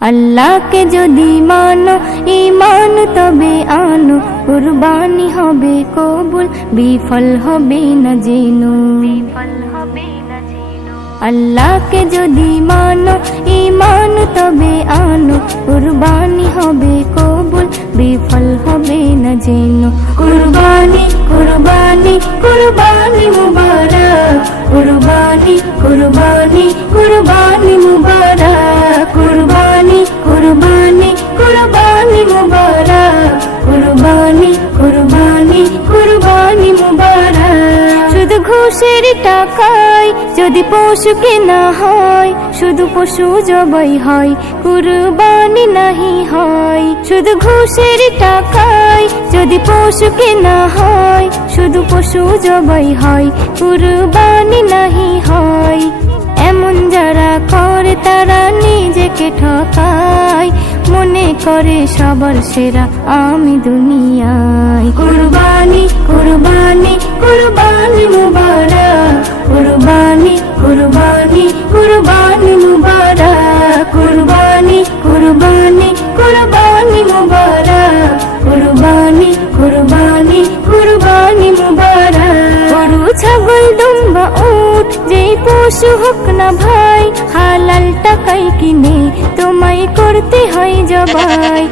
আল্লাহকে যদি মানো ঈমান তবে আনো, কুরবানি হবে কবুল, বিফল হবে না জেনো। আল্লাহকে যদি মানো ঈমান তবে আনো, কুরবানি হবে কবুল, বিফল হবে না জেনো। কুরবানি কুরবানি কুরবানি মুবারক, কুরবানি কুরবানি কুরবানি মুবারক, কুরবানি কুরবানি কুরবানি মুবারক, কুরবানি কুরবানি কুরবানি মুবারক। শুধু ঘুষের টাকায় যদি পশু কেনা হয়, শুধু পশু জবাই হয়, কুরবানি নাহি হয়। শুধু ঘুষের টাকায় যদি পশু কেনা হয়, শুধু পশু জবাই হয়, কুরবানি নাহি হয়। এমন যারা করে তারা নিজেকে ঠকায়, মনে করে সবার সেরা আমি দুনিয়ায়। কুরবানি কুরবানি কুরবানি মুবারক, কুরবানি কুরবানি কুরবানি মুবারক, কুরবানি কুরবানি কুরবানি মুবারক, কুরবানি কুরবানি কুরবানি মুবারক। গরু ছাগল দুম্বা উট যেই পশু হোক না ভাই, হালাল টাকায় কিনে তোমায় করতে হয় জবাই।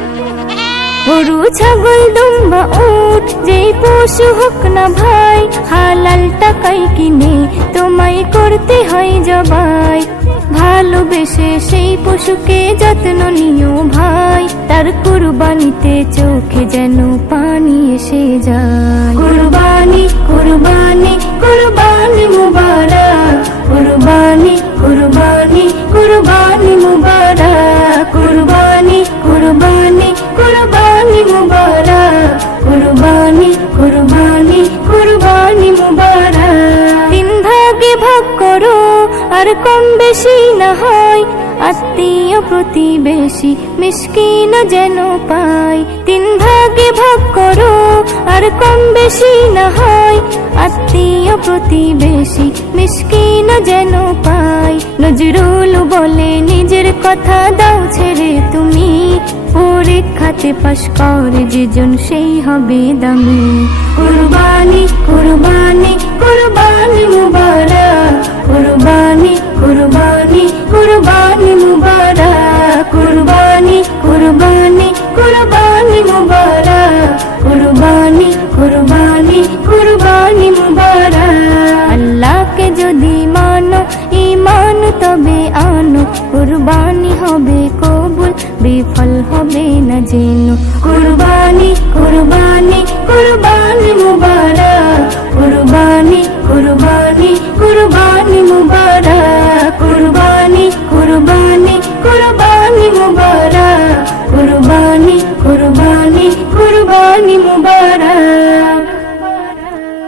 গরু ছাগল দুম্বা উট যেই পশু হোক না ভাই, হালাল টাকায় কিনে তোমায় করতে হয় জবাই। ভালোবেসে সেই পশুকে যত্ন নিও ভাই, তার কুরবানিতে চোখে যেন পানি এসে যায়। কুরবানি কুরবানি কুরবানি মুবারক, কুরবানি কুরবানি কুরবানি মুবারক, কুরবানি কুরবানি কুরবানি মুবারক, কুরবানি কুরবানি কুরবানি মুবারক। তিন ভাগে ভাগ করো আর কম বেশি না হয়, আত্মীয় প্রতিবেশী মিসকিন যেন পায়। তিন ভাগে ভাগ করো আর কম বেশি না হয়, আত্মীয় প্রতিবেশী মিসকিন যেন পায়। নজরুল বলে নিজের কথা দাও ছেড়ে তুমি, পরীক্ষাতে পাশ করে যেজন সেই হবে দামি। কুরবানি কুরবানি কুরবানি মুবারক, কুরবানি কুরবানি কুরবানি মুবারক, কুরবানি কুরবানি কুরবানি মুবারক, কুরবানি কুরবানি কুরবানি মুবারক। আল্লাহকে যদি মানো ঈমান তবে আনো, কুরবানি হবে কবুল, বিফল হবে না জেনো। কুরবানি কুরবানি